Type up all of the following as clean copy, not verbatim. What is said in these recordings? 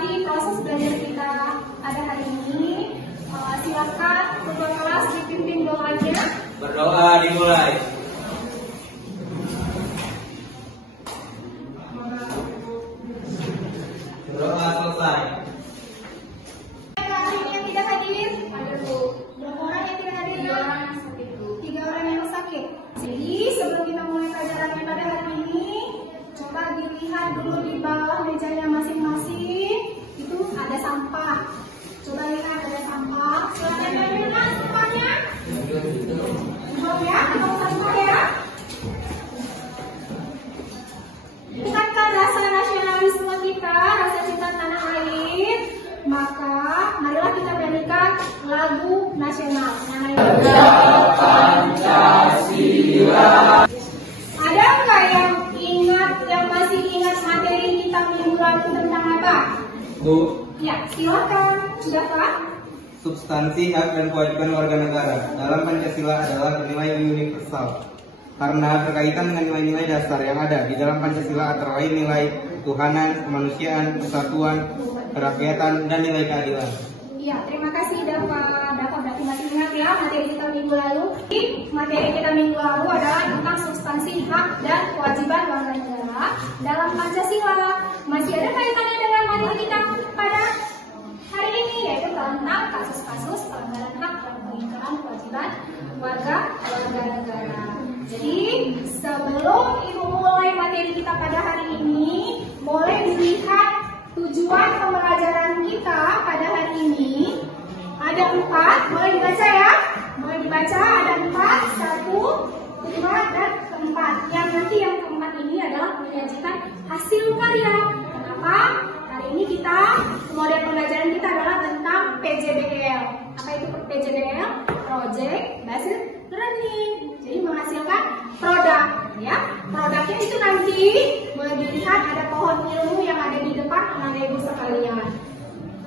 menikmati proses belajar kita pada hari ini. Silakan ketua kelas dipimpin doanya. Berdoa dimulai. Berdoa selesai. Yang tidak hadir, ada berapa orang yang tidak hadir? 3 orang yang sakit. 3 orang yang sakit. Jadi sebelum kita mulai pelajarannya pada hari ini, coba dilihat dulu di bawah mejanya masing-masing. Itu ada sampah. Coba lihat ada sampah. Silakan diambil sampahnya. Buang ya, buang sampah ya. Bukankah rasa nasionalisme kita, rasa cinta tanah air? Maka marilah kita nyanyikan lagu nasional. Pancasila. Ada nggak yang masih ingat materi kita minggu lalu tentang apa? Bu. Ya, silakan. Sudah Pak? Substansi hak dan kewajiban warga negara dalam Pancasila adalah nilai universal karena berkaitan dengan nilai-nilai dasar yang ada di dalam Pancasila antara lain nilai ketuhanan, kemanusiaan, persatuan, kerakyatan, dan nilai keadilan. Iya, terima kasih Dapat berarti masih ingat ya materi kita minggu lalu. Materi kita minggu lalu adalah tentang substansi hak dan kewajiban warga negara dalam Pancasila. Masih ada kaitannya dengan materi kita pada hari ini, yaitu tentang kasus-kasus pelanggaran hak dan pengingkaran kewajiban warga negara. Jadi sebelum Ibu mulai materi kita pada hari ini, boleh dilihat tujuan pembelajaran kita pada hari ini. Ada 4, boleh dibaca ya? Boleh dibaca, ada 4, 1, 2, dan 4. Yang nanti yang keempat ini adalah menyajikan hasil karya. Kenapa? Hari ini model pembelajaran kita adalah tentang PJBL. Apa itu PJBL? Project Based Learning. Jadi menghasilkan produk, ya. Produknya itu nanti boleh dilihat ada pohon ilmu yang ada di depan anak ibu sekalian.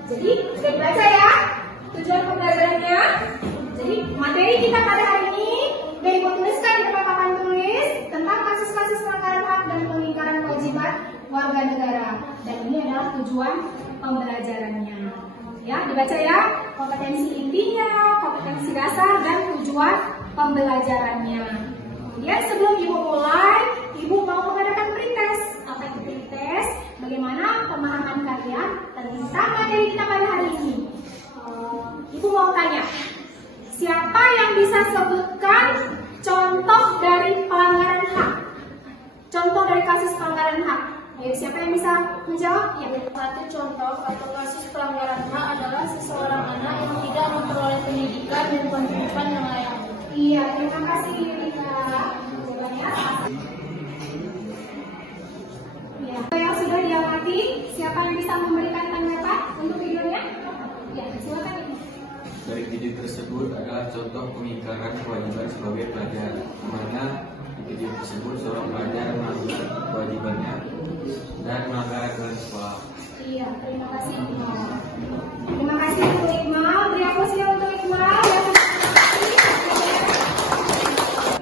Jadi sudah dibaca ya tujuan pembelajarannya. Jadi materi kita pada hari ini sudah ibu tuliskan di depan papan tulis tentang kasus-kasus pelanggaran hak dan pengingkaran kewajiban warga negara. Dan ini adalah tujuan pembelajarannya. Ya, dibaca ya, kompetensi intinya, kompetensi dasar, dan tujuan pembelajarannya. Kemudian sebelum ibu mulai, ibu mau mengadakan pretest. Apa itu pretest? Bagaimana pemahaman kalian tentang materi kita pada hari ini? Ibu mau tanya, siapa yang bisa sebutkan contoh dari pelanggaran hak? Contoh dari kasus pelanggaran hak. Ayo, siapa yang bisa menjawab? Ya. Satu contoh atau kasus pelanggaran hak adalah seseorang anak yang tidak memperoleh pendidikan dan penghidupan yang layak. Iya, terima kasih Rika. Jawabannya. Ya. Yang sudah diamati, siapa yang bisa memberikan tanggapan untuk videonya? Ya, silakan Ibu. Dari video tersebut adalah contoh pengingkaran kewajiban sebagai pelajar, di mana di video tersebut seorang pelajar melanggar kewajibannya dan melanggar aturan sekolah. Iya, terima kasih Iqmal. Terima kasih untuk Iqmal. Beri aplaus ya untuk Iqmal.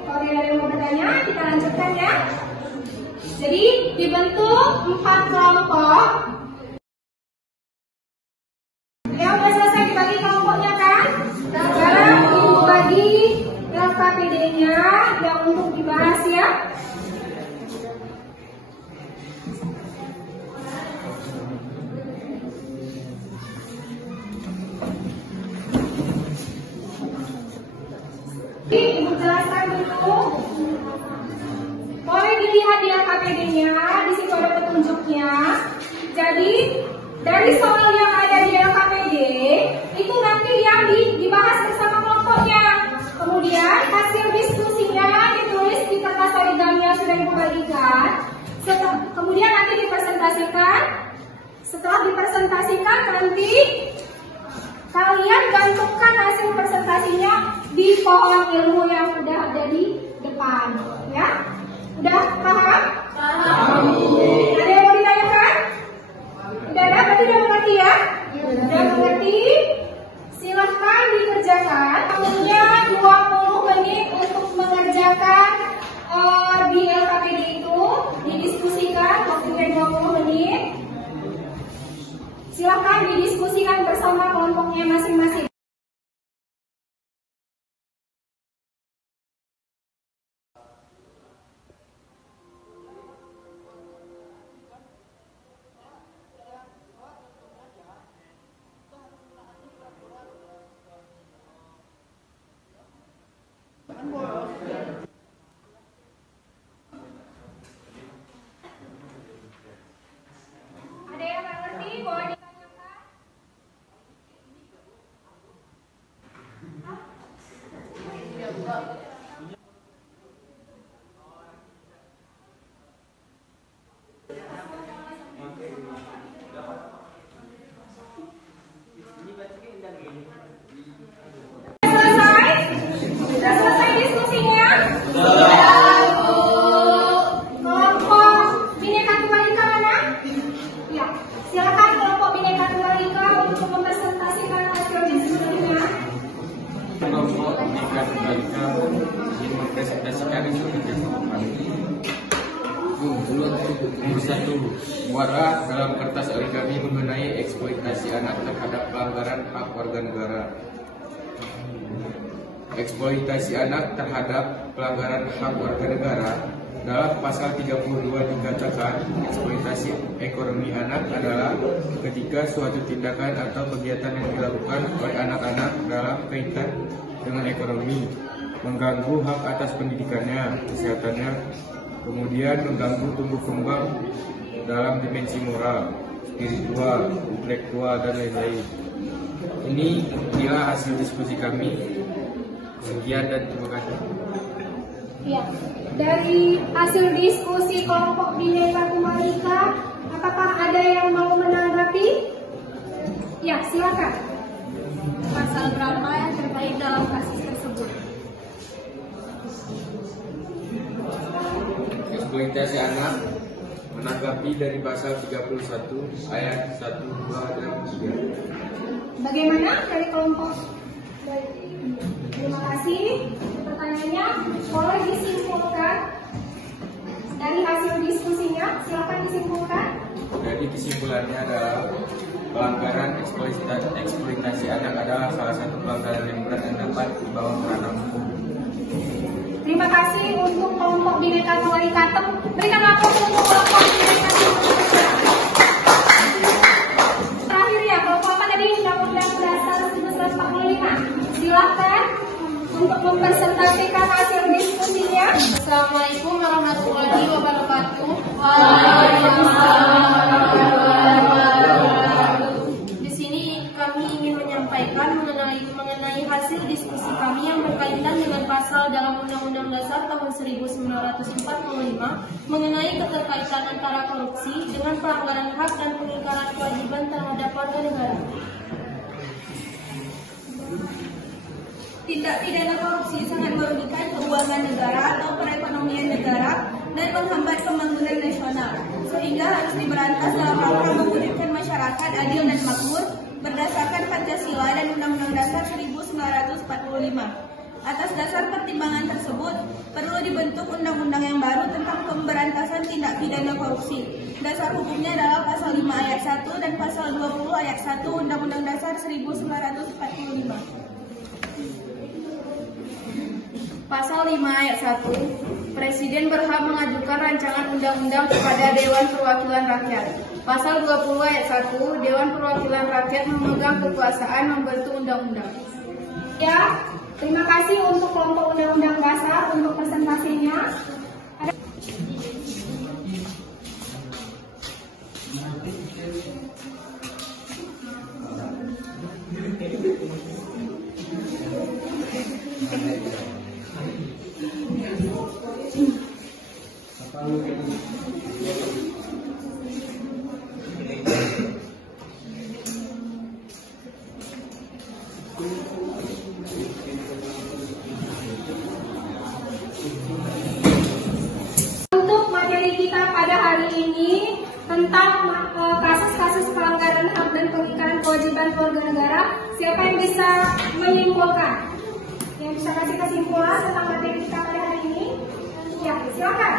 Kalau tidak ada yang mau bertanya, kita lanjutkan ya. Jadi dibentuk 4 kelompok. Yang sudah selesai dibagi kelompoknya kan? Sekarang ibu bagi LKPD-nya yang untuk dibahas ya. Ibu jelaskan dulu. Boleh dilihat di LKPD-nya, di situ ada petunjuknya. Jadi dari soal yang ada di LKPD itu nanti yang dibahas bersama kelompoknya. Kemudian hasil diskusinya ditulis di kertas origami yang sudah ibu bagikan. Kemudian nanti dipresentasikan. Setelah dipresentasikan nanti kalian gantungkan hasil presentasinya di pohon ilmu yang sudah ada di depan, ya. Udah paham? Paham. Ada yang mau ditanyakan? Udah ada? Berarti udah mengerti ya? Udah mengerti? Silahkan dikerjakan. Punya 20 menit untuk mengerjakan di LKPD itu. Didiskusikan waktunya 20 menit. Silakan didiskusikan bersama kelompoknya masing-masing. Ada yang nggak ngerti? Boleh ditanyakan. Selesai? Sudah selesai diskusinya? Kelompok Bhinneka Tunggal Ika mana? Ya, silakan kelompok Bhinneka Tunggal Ika untuk mempresentasikan hasil diskusinya. Kelompok Bhinneka Tunggal Ika ingin mempresentasikan hasil kerjasama kami. Nomor 1, muara dalam kertas origami mengenai eksploitasi anak terhadap pelanggaran hak warga negara. Eksploitasi anak terhadap pelanggaran hak warga negara dalam pasal 32 dikatakan eksploitasi ekonomi anak adalah ketika suatu tindakan atau kegiatan yang dilakukan oleh anak-anak dalam kaitan dengan ekonomi mengganggu hak atas pendidikannya, kesehatannya, kemudian mengganggu tumbuh kembang dalam dimensi moral, spiritual, intelektual, dan lain-lain. Ini adalah hasil diskusi kami. Sekian dan terima kasih. Ya, dari hasil diskusi kelompok Bhinneka Tunggal Ika, apakah ada yang mau menanggapi? Ya, silakan. Pasal berapa yang terkait dalam kasus tersebut? Eksploitasi anak menanggapi dari pasal 31 ayat 1, 2, dan 3. Bagaimana dari kelompok? Terima kasih. Pertanyaannya, boleh disimpulkan dari hasil diskusinya? Silakan disimpulkan. Jadi kesimpulannya adalah pelanggaran eksploitasi anak adalah salah satu pelanggaran yang berat dan dapat dibawa ke ranah hukum. Terima kasih untuk kelompok Bhinneka Tunggal Ika. Berikan aplaus untuk kelompok Bhinneka Tunggal Ika. Terakhir ya, kelompok apa tadi? Undang-Undang Dasar 1945. Silakan untuk mempresentasikan hasil diskusinya. Assalamualaikum warahmatullahi wabarakatuh. Di sini kami ingin menyampaikan mengenai hasil diskusi kami yang berkaitan dengan pasal dalam Undang-Undang Dasar tahun 1945 mengenai keterkaitan antara korupsi dengan pelanggaran hak dan pengingkaran kewajiban terhadap warga negara. Tindak pidana korupsi sangat merugikan keuangan negara atau perekonomian negara dan menghambat pembangunan nasional, sehingga harus diberantas dalam rangka mewujudkan masyarakat adil dan makmur berdasarkan Pancasila dan Undang-Undang Dasar 1945. Atas dasar pertimbangan tersebut, perlu dibentuk undang-undang yang baru tentang pemberantasan tindak pidana korupsi. Dasar hukumnya adalah pasal 5 ayat 1 dan pasal 20 ayat 1 Undang-Undang Dasar 1945. Pasal 5 ayat 1, Presiden berhak mengajukan rancangan undang-undang kepada Dewan Perwakilan Rakyat. Pasal 20 ayat 1, Dewan Perwakilan Rakyat memegang kekuasaan membentuk undang-undang. Ya, terima kasih untuk kelompok Undang-Undang Dasar untuk presentasinya. Untuk materi kita pada hari ini tentang kasus-kasus pelanggaran hak dan pengingkaran kewajiban keluarga negara, siapa yang bisa menyimpulkan? Yang bisa kasih kesimpulan tentang materi kita pada hari ini? Ya, silakan.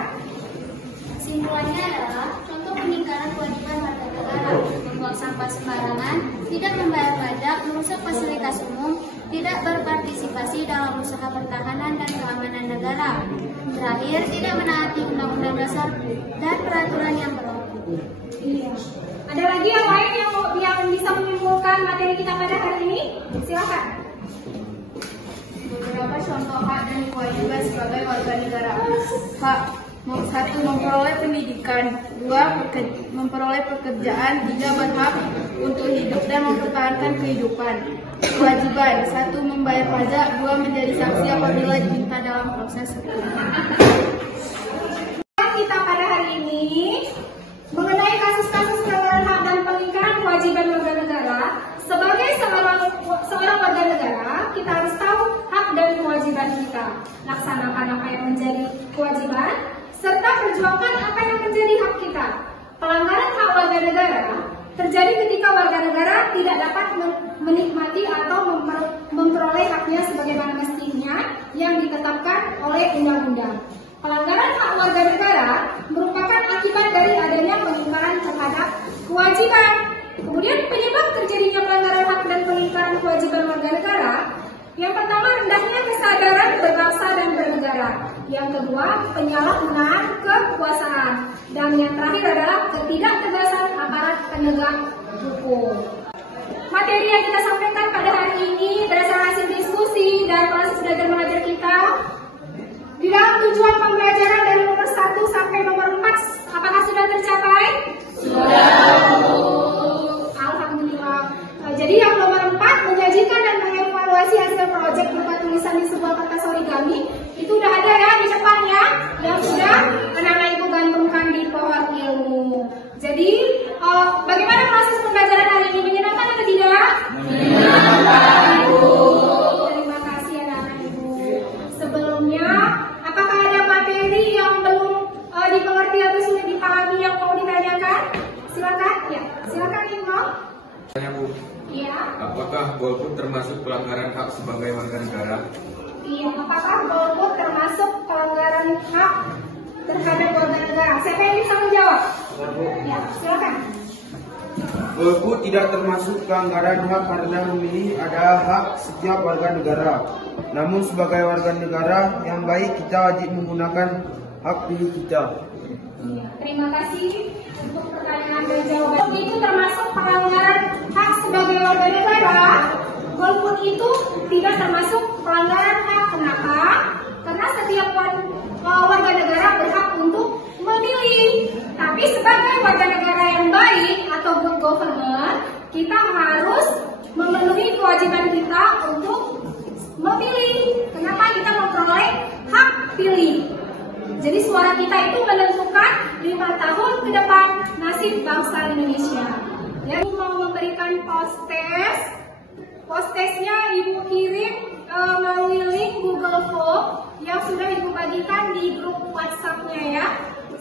Kesimpulannya adalah contoh pengingkaran kewajiban warga negara, membuang sampah sembarangan, tidak merusak fasilitas umum, tidak berpartisipasi dalam usaha pertahanan dan keamanan negara. Terakhir, tidak menaati Undang-Undang Dasar dan peraturan yang berlaku. Iya. Ada lagi yang lain yang bisa menyimpulkan materi kita pada hari ini? Silakan. Beberapa contoh hak dan kewajiban sebagai warga negara. Hak 1. Memperoleh pendidikan. 2. Memperoleh pekerjaan. 3. Berhak untuk hidup dan mempertahankan kehidupan. Kewajiban. 1. Membayar pajak. 2. Menjadi saksi apabila diminta dalam proses hukum. Kita pada hari ini mengenai kasus-kasus pelanggaran hak dan pelanggaran kewajiban warga negara. Sebagai seorang warga negara, kita harus tahu hak dan kewajiban kita. Laksanakan apa yang menjadi kewajiban, serta perjuangkan apa yang menjadi hak kita. Pelanggaran hak warga negara terjadi ketika warga negara tidak dapat menikmati atau memperoleh haknya sebagaimana mestinya yang ditetapkan oleh undang-undang. Pelanggaran hak warga negara merupakan akibat dari adanya pengingkaran terhadap kewajiban. Kemudian penyebab terjadinya pelanggaran hak dan pengingkaran kewajiban warga negara, yang pertama rendahnya kesadaran berbangsa dan bernegara. Yang kedua, penyalahgunaan kekuasaan. Dan yang terakhir adalah ketidaktegasan aparat penegak hukum. Materi yang kita sampaikan pada hari ini berdasarkan hasil diskusi dan proses belajar mengajar kita di dalam tujuan pembelajaran dari nomor 1 sampai nomor 4, apakah sudah tercapai? Sudah. Alhamdulillah. Jadi yang nomor 4, menyajikan dan mengevaluasi hasil proyek berupa tulisan di sebuah kertas origami, itu udah ada ya di depan ya, yang sudah anak-anak ibu gantungkan di pohon ilmu. Jadi bagaimana proses pembelajaran hari ini, menyenangkan atau tidak? Menyenangkan, Ibu. Terima kasih anak-anak ibu. Sebelumnya, apakah ada materi yang belum dimengerti atau sudah dipahami yang mau ditanyakan? Silakan, ya. Silakan Ibu. Tanya Bu, Iya. apakah golput termasuk pelanggaran hak sebagai warga negara? Iya. Apakah golput termasuk pelanggaran hak terhadap warga negara? Siapa yang bisa menjawab? Ya, silakan. Golput tidak termasuk pelanggaran hak karena memilih adalah hak setiap warga negara. Namun sebagai warga negara yang baik, kita wajib menggunakan hak pilih kita. Terima kasih untuk pertanyaan dan jawaban. Itu termasuk pelanggaran hak sebagai warga negara. Golput itu tidak termasuk pelanggaran hak. Kenapa? Karena setiap warga negara berhak untuk memilih. Tapi sebagai warga negara yang baik atau good government, kita harus memenuhi kewajiban kita untuk memilih. Kenapa kita memperoleh hak pilih? Jadi suara kita itu menentukan 5 tahun ke depan nasib bangsa Indonesia. Ya, Ibu mau memberikan post-testnya Ibu kirim melalui link Google Form yang sudah Ibu bagikan di grup WhatsApp-nya ya.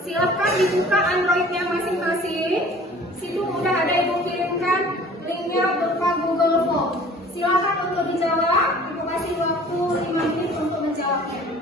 Silakan dibuka Android-nya masing-masing. Situ udah ada Ibu kirimkan linknya berupa Google Form. Silakan untuk dijawab. Ibu kasih waktu 5 menit untuk menjawabnya.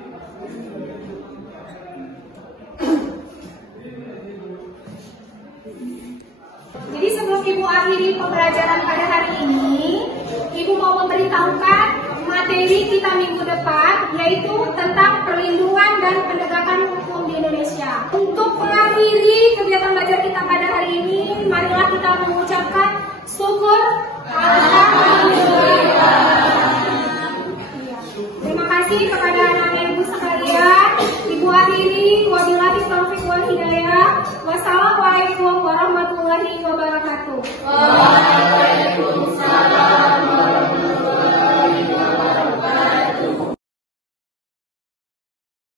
Jadi sebelum Ibu akhiri pembelajaran pada hari ini, Ibu mau memberitahukan materi kita minggu depan, yaitu tentang perlindungan dan penegakan hukum di Indonesia. Untuk mengakhiri kegiatan belajar kita pada hari ini, marilah kita mengucapkan syukur alhamdulillah. Terima kasih kepada anak-anak ibu sekalian. Ibu akhiri, wabillahi taufiq wal hidayah. Wassalamualaikum warahmatullahi wabarakatuh.